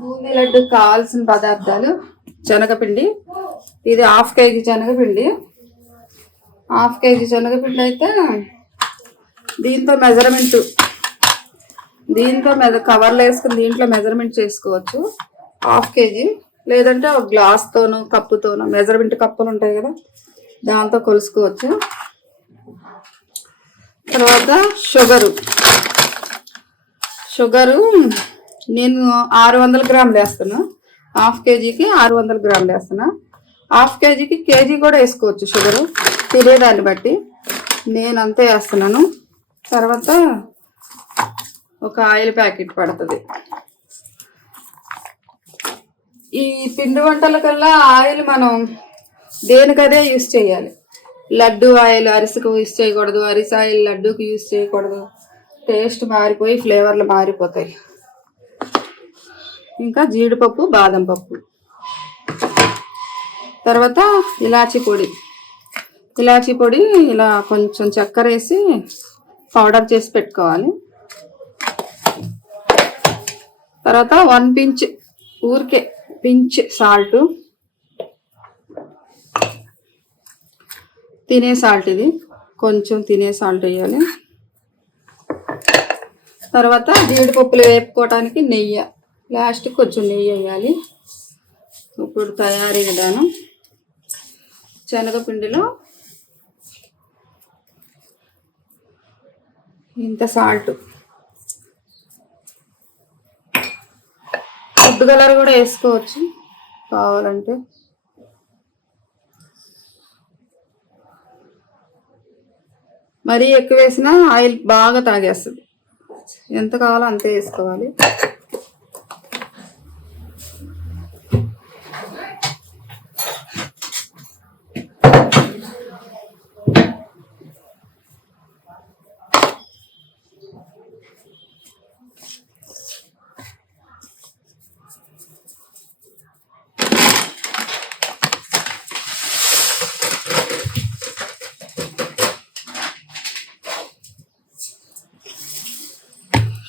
బూందీ లడ్డు కావాల్సిన పదార్థాలు శనగపిండి. ఇది 1/2 కేజీ శనగపిండి. 1/2 కేజీ శనగపిండి అయితే దీంతో కవర్లు వేసుకుని దీంట్లో మెజర్మెంట్ చేసుకోవచ్చు. 1/2 కేజీ లేదంటే ఒక గ్లాస్తోనూ కప్పుతోనూ మెజర్మెంట్ కప్పులు ఉంటాయి కదా, దాంతో కొలుసుకోవచ్చు. తర్వాత షుగరు నేను 600 గ్రాములు వేస్తాను. 1/2 కేజీకి 600 గ్రాములు వేస్తాను. 1/2 కేజీకి కేజీ కూడా వేసుకోవచ్చు షుగరు, తినేదాన్ని బట్టి. నేను అంతే వేస్తున్నాను. తర్వాత ఒక ఆయిల్ ప్యాకెట్ పడుతుంది. ఈ పిండి వంటల కల్లా ఆయిల్ మనం దేనికదే యూస్ చేయాలి. లడ్డు ఆయిల్ అరిసెకు యూస్ చేయకూడదు, అరిసె ఆయిల్ లడ్డూకి యూస్ చేయకూడదు. టేస్ట్ మారిపోయి ఫ్లేవర్లు మారిపోతాయి. ఇంకా జీడిపప్పు, బాదం పప్పు. తర్వాత ఇలాచీ పొడి ఇలా కొంచెం చక్కెర వేసి పౌడర్ చేసి పెట్టుకోవాలి. తర్వాత 1 పించ్ ఊరికే పించ్ సాల్ట్, తినే సాల్ట్. ఇది కొంచెం తినే సాల్ట్ వేయాలి. తర్వాత జీడిపప్పులు వేపుకోవడానికి నెయ్యి, లాస్ట్కి కొంచెం నెయ్యి వేయాలి. ఇప్పుడు తయారీ విధానం. శనగపిండిలో ఇంత సాల్ట్, ఫుడ్ కలర్ కూడా వేసుకోవచ్చు కావాలంటే. మరీ ఎక్కువ వేసినా ఆయిల్ బాగా తాగేస్తుంది. ఎంత కావాలో అంతే వేసుకోవాలి.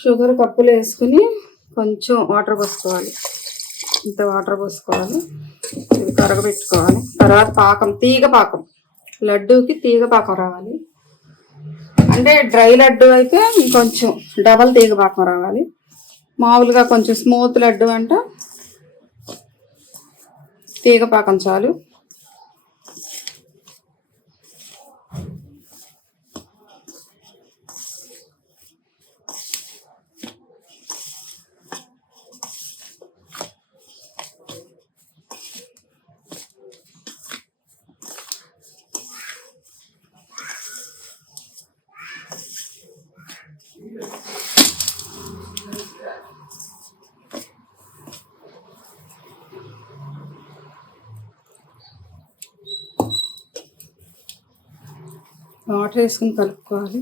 షుగర్ కప్పులు వేసుకుని కొంచెం వాటర్ పోసుకోవాలి. ఇంత వాటర్ పోసుకోవాలి. ఇది కరగబెట్టుకోవాలి. తర్వాత పాకం, తీగ పాకం. లడ్డూకి తీగ పాకం రావాలి. అంటే డ్రై లడ్డు అయితే ఇంకొంచెం డబల్ తీగ పాకం రావాలి. మామూలుగా కొంచెం స్మూత్ లడ్డు అంటే తీగ పాకం చాలు. వాటర్ వేసుకుని కలుపుకోవాలి.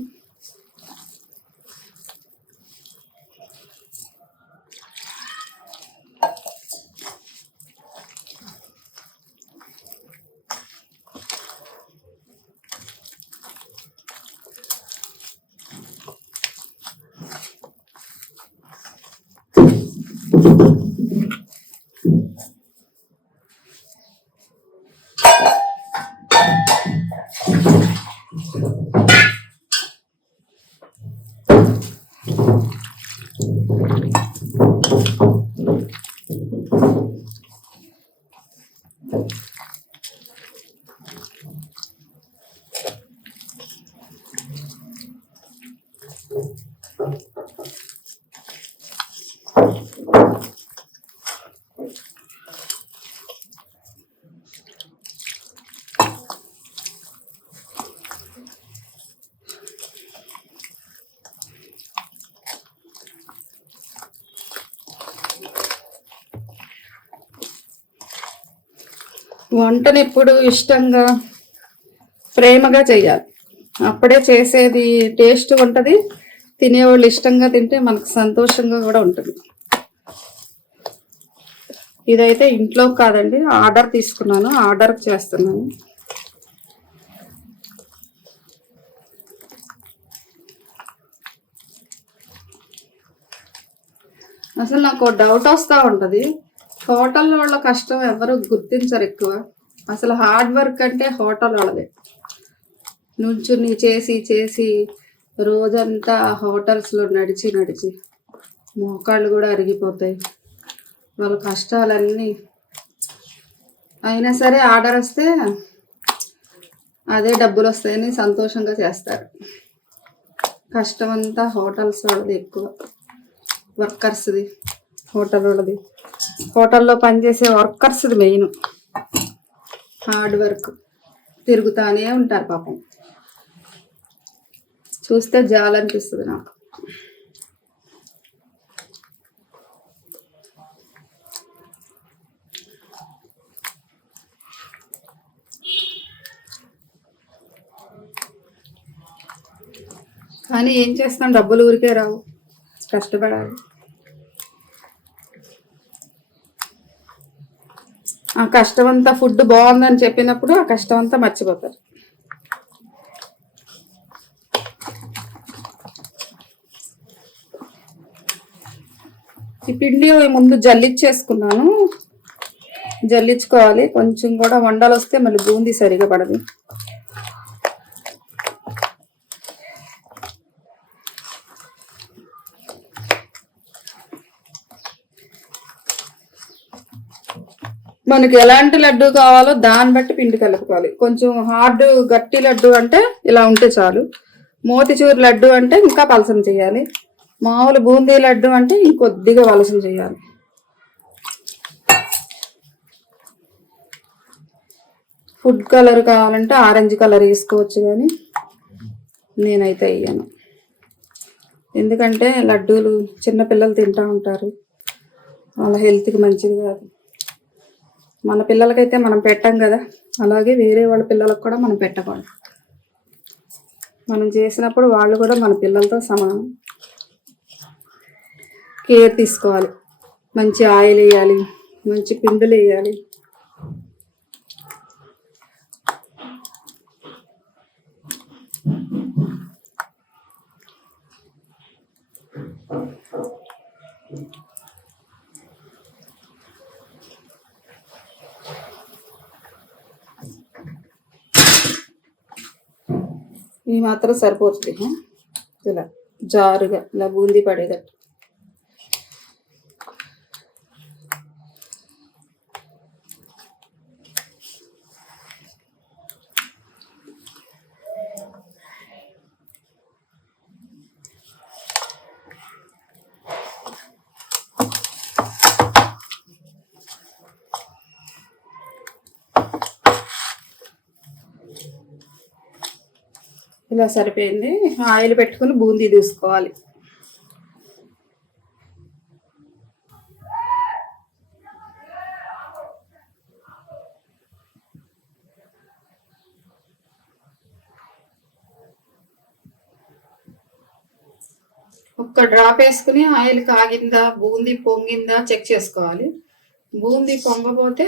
వంటని ఎప్పుడు ఇష్టంగా ప్రేమగా చేయాలి. అప్పుడే చేసేది టేస్ట్ ఉంటుంది. తినేవాళ్ళు ఇష్టంగా తింటే మనకు సంతోషంగా కూడా ఉంటుంది. ఇదైతే ఇంట్లో కాదండి, ఆర్డర్ తీసుకున్నాను, ఆర్డర్ చేస్తున్నాను. అసలు నాకు డౌట్ వస్తూ ఉంటుంది, హోటల్ వాళ్ళ కష్టం ఎవరు గుర్తించరు ఎక్కువ. అసలు హార్డ్ వర్క్ అంటే హోటల్ వాళ్ళదే. నుంచుని చేసి చేసి రోజంతా హోటల్స్లో నడిచి నడిచి మోకాళ్ళు కూడా అరిగిపోతాయి. వాళ్ళ కష్టాలన్నీ అయినా సరే ఆర్డర్ వస్తే అదే డబ్బులు వస్తాయని సంతోషంగా చేస్తారు. కష్టం అంతా హోటల్స్ వాళ్ళది ఎక్కువ, వర్కర్స్ది, హోటల్ వాళ్ళది. హోటల్లో పనిచేసే వర్కర్స్ది మెయిన్ హార్డ్ వర్క్. తిరుగుతానే ఉంటారు పాపం, చూస్తే జాలనిపిస్తుంది నాకు. కానీ ఏం చేస్తాం, డబ్బులు ఊరికే రావు, కష్టపడాలి. ఆ కష్టమంతా ఫుడ్ బాగుందని చెప్పినప్పుడు ఆ కష్టమంతా మర్చిపోతారు. ఈ పిండి ముందు జల్లించేసుకున్నాను, జల్లించుకోవాలి. కొంచెం కూడా వండలు వస్తే మళ్ళీ బూందీ సరిగా పడదు. మనకి ఎలాంటి లడ్డు కావాలో దాన్ని బట్టి పిండి కలుపుకోవాలి. కొంచెం హార్డ్ గట్టి లడ్డు అంటే ఇలా ఉంటే చాలు. మోతిచూరు లడ్డు అంటే ఇంకా పలసం చేయాలి. మామూలు బూందీ లడ్డు అంటే ఇంకొద్దిగా పలసం చేయాలి. ఫుడ్ కలర్ కావాలంటే ఆరెంజ్ కలర్ వేసుకోవచ్చు, కానీ నేనైతే వేయను. ఎందుకంటే లడ్డూలు చిన్నపిల్లలు తింటూ ఉంటారు, వాళ్ళ హెల్త్కి మంచిది కాదు. మన పిల్లలకైతే మనం పెట్టాం కదా, అలాగే వేరే వాళ్ళ పిల్లలకు కూడా మనం పెట్టకూడదు. మనం చేసినప్పుడు వాళ్ళు కూడా మన పిల్లలతో సమానం. కేర్ తీసుకోవాలి, మంచి ఆయిల్ వేయాలి, మంచి పిండిలు వేయాలి. ఈ మాత్రం సరిపోతుంది, ఇలా జారుగా ఇలా బూందీ పడేటట్టు. ఇలా సరిపోయింది. ఆయిల్ పెట్టుకుని బూందీ తీసుకోవాలి. ఒక్క డ్రాప్ వేసుకుని ఆయిల్ కాగిందా, బూందీ పొంగిందా చెక్ చేసుకోవాలి. బూందీ పొంగపోతే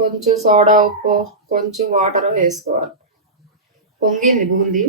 కొంచెం సోడా ఉప్పు, కొంచెం వాటర్ వేసుకోవాలి. పొంగింది బూందీ.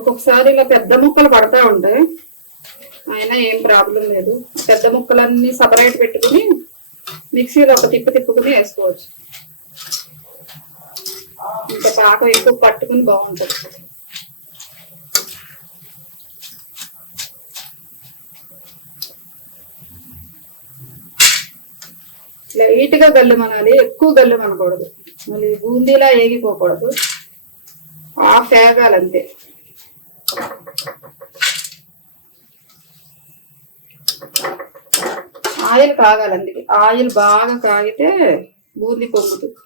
ఒక్కొక్కసారి ఇలా పెద్ద ముక్కలు పడతా ఉంటాయి, అయినా ఏం ప్రాబ్లం లేదు. పెద్ద ముక్కలన్నీ సపరేట్ పెట్టుకుని మిక్సీలో ఒక తిప్పుకుని వేసుకోవచ్చు. ఇంకా పాకం ఎక్కువ పట్టుకుని బాగుంటుంది. లైట్ గా గల్లుమనాలి, ఎక్కువ గల్లుమనకూడదు. మళ్ళీ బూందీలా ఏగిపోకూడదు, హాఫ్ ఏగాలంతే. ఆయిల్ కాగాలి, అందుకే ఆయిల్ బాగా కాగితే బూందీ పొంగుతుంది.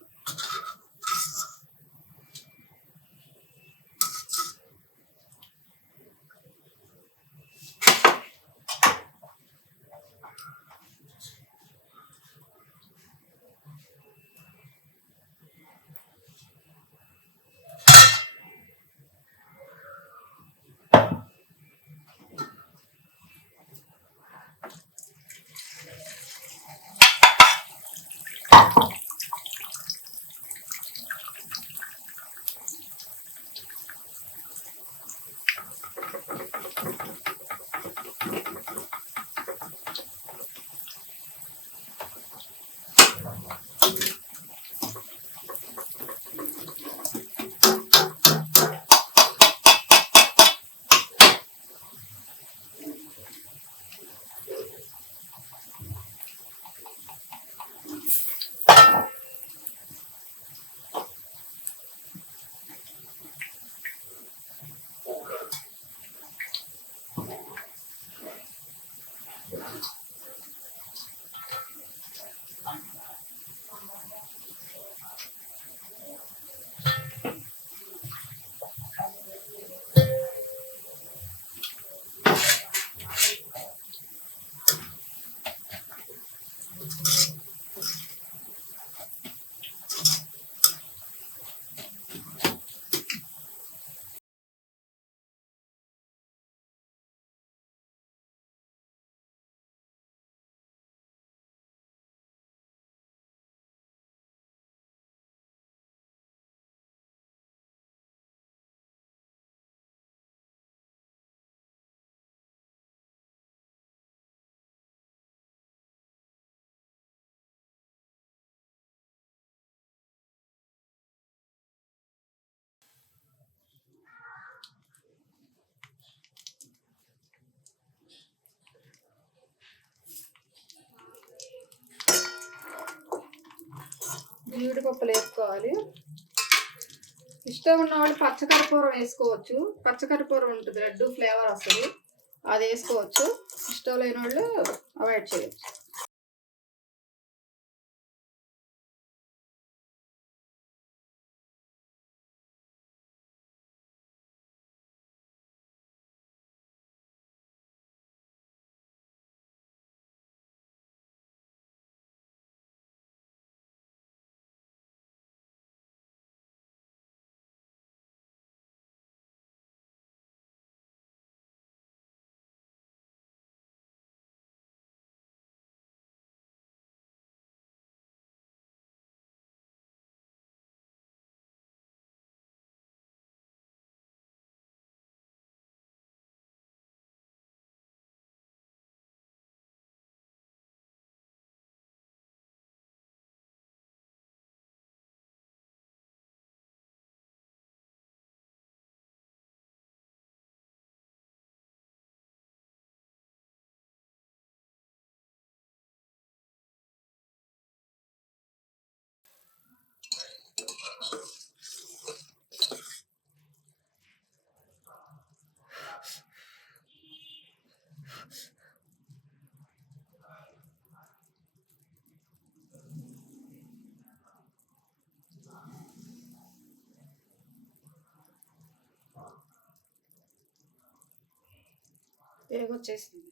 జీడిపప్పులు వేసుకోవాలి. ఇష్టం ఉన్న వాళ్ళు పచ్చకర్పూరం వేసుకోవచ్చు. పచ్చకర్పూరం ఉంటుంది, రెడ్ ఫ్లేవర్ వస్తుంది, అది వేసుకోవచ్చు. ఇష్టం లేని వాళ్ళు అవాయిడ్ చేయవచ్చు. వేగొచ్చేసింది.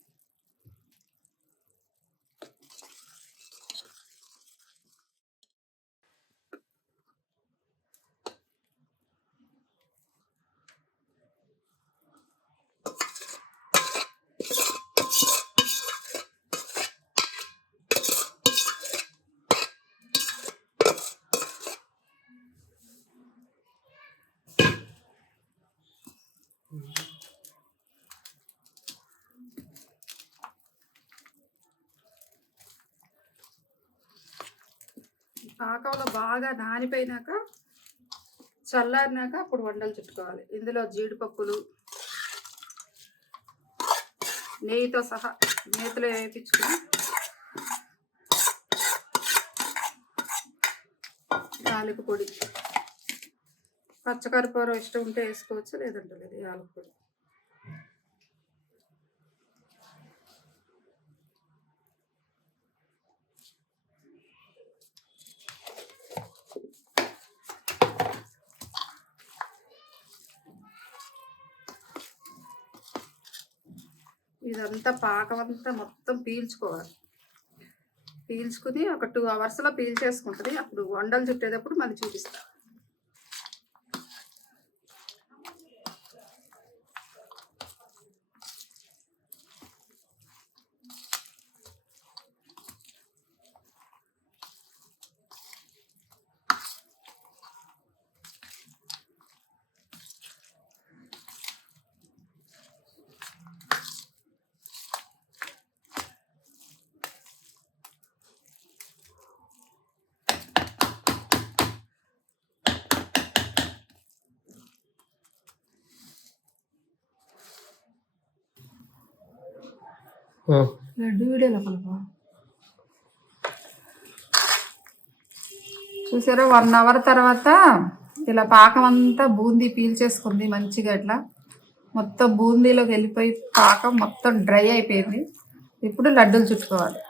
పాకంలో బాగా నానిపోయినాక చల్లారినాక అప్పుడు వండలు చుట్టుకోవాలి. ఇందులో జీడిపప్పులు నెయ్యితో సహా నేతిలో వేయించుకుని యాలకుల పొడి, పచ్చకర్పూరం ఇష్టం ఉంటే వేసుకోవచ్చు, లేదంటే లేదు. యాలకుల పొడి ఇదంతా పాకం అంతా మొత్తం పీల్చుకోవాలి. పీల్చుకుని ఒక 2 అవర్స్లో పీల్చేసుకుంటుంది. అప్పుడు వండలు చుట్టేటప్పుడు మళ్ళీ చూపిస్తా. లడ్డు వీడియోలో కలప చూసారా. 1 అవర్ తర్వాత ఇలా పాకం అంతా బూందీ పీల్చేసుకుంది మంచిగా. ఇట్లా మొత్తం బూందీలోకి వెళ్ళిపోయి పాకం మొత్తం డ్రై అయిపోయింది. ఇప్పుడు లడ్డూలు చుట్టుకోవాలి.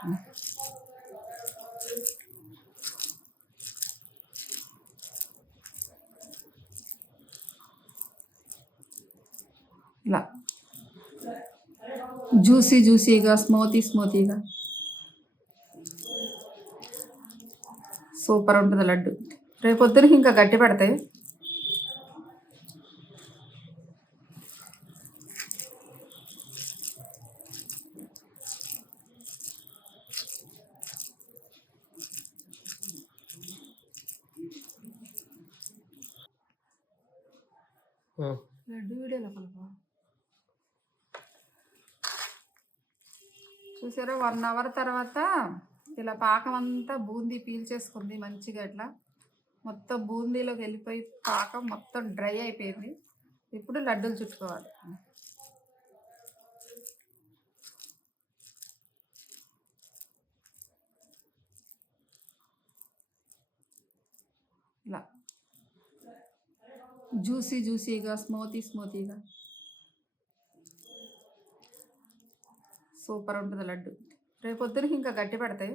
ఇలా జ్యూసీగా స్మూతీగా సూపర్ ఉంటుంది లడ్డు. రేపొద్దునకి ఇంకా గట్టి పడతాయి. లడ్డు వీడియోలో కలప చూసారా. 1 అవర్ తర్వాత ఇలా పాకం అంతా బూందీ పీల్చేసుకుంది మంచిగా. ఇట్లా మొత్తం బూందీలోకి వెళ్ళిపోయి పాకం మొత్తం డ్రై అయిపోయింది. ఇప్పుడు లడ్డూలు చుట్టుకోవాలి. ఇలా జ్యూసీగా స్మూతీగా సూపర్ ఉంటుంది లడ్డు. రేపొద్దునకి ఇంకా గట్టి పడతాయి.